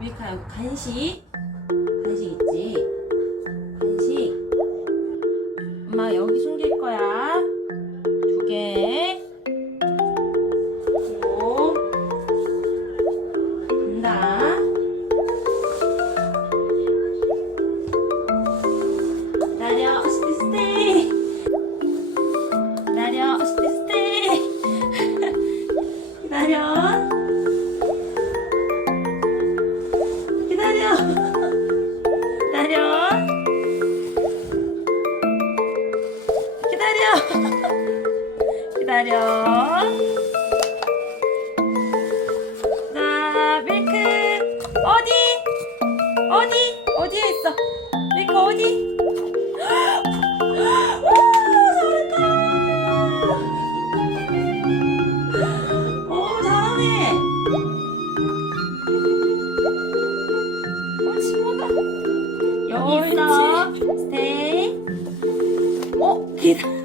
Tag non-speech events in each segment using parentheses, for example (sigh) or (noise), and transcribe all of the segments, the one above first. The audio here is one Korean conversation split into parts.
여기 간식. 간식 있지? 간식. 엄마 여기 숨길 거야. 두개 기다려. 자 밀크 어디? 어디? 어디에 있어? 밀크 어디? (gasps) 오 잘했다. 오 잘하네. 옳지 뭐가 여기 있어. 스테이. 어 기다 기다려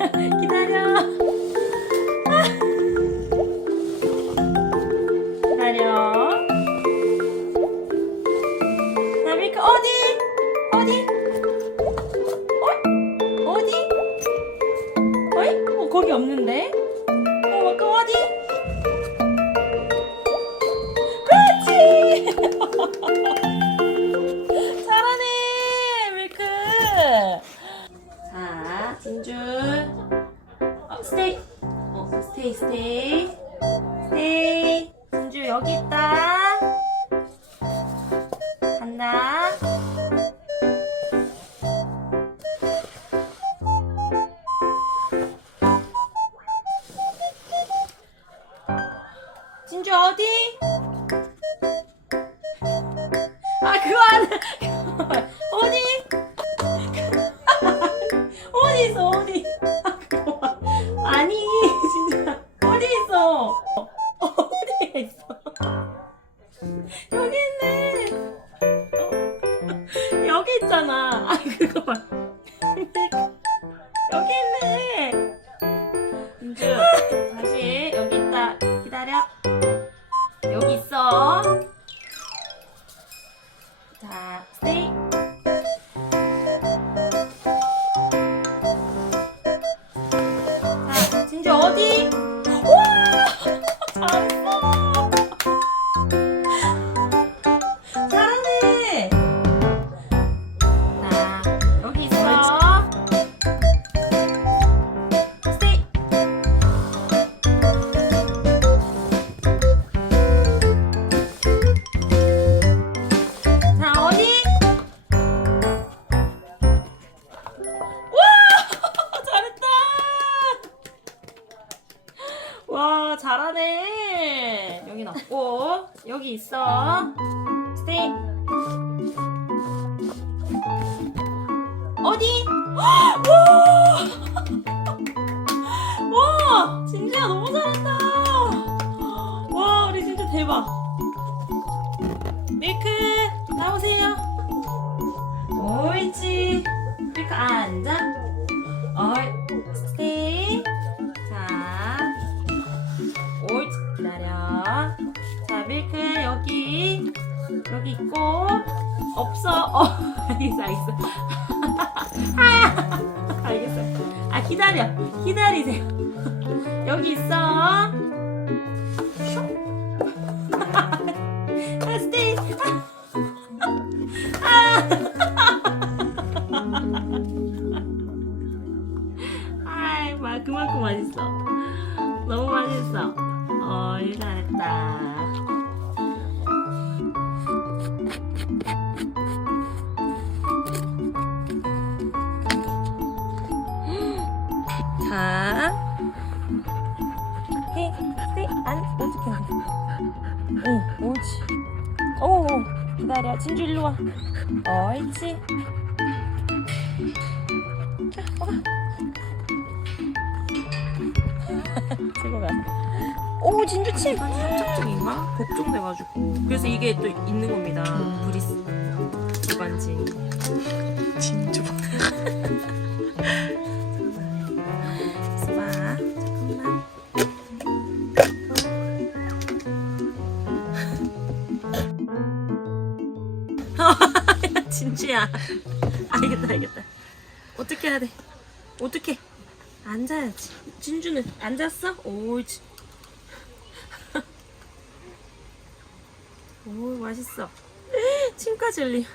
거기 없는데? 어 또 어디? 그렇지! (laughs) 잘하네 밀크. 자 진주. 어 스테이. 어 스테이 스테이. 스테이. 진주 여기 있다 어디? 아안 어디? 어디 있어 어디? 아 그거 아니 진짜 어디 있어? 어디에 있어? 여기 있네. 어, 여기 있잖아. 아 봐. 여기 있네. 와, 잘하네. 여기 놨고, 여기 있어. 스테이. 어디? (gasps) 자, 밀크 여기 여기 있고 없어. 어, (laughs) 알겠어, 알겠어. 아, (laughs) 알겠어. 아 기다려. 기다리세요. (laughs) 여기 있어. 아, 스테이. 아이, 막 그만큼 맛있어. 너무 맛있어. 어, 일 잘했다. 자, 헤이, 헤이, 안, 어떻게 안 돼? 응, 옳지. 오, 기다려. 진주 일로 와. 옳지. 자, 와봐. 찍어가. (laughs) 오, 진주 침. 살짝적인가? 걱정돼가지고 그래서 이게 또 있는 겁니다 브리스 기반지 진주 봐. 잠깐만. (laughs) 진주야. 알겠다, 알겠다. 어떻게 해야 돼? 어떻게? 앉아야지. 진주는 앉았어? 옳지. 오, 맛있어. (gasps) 침까지 흘리.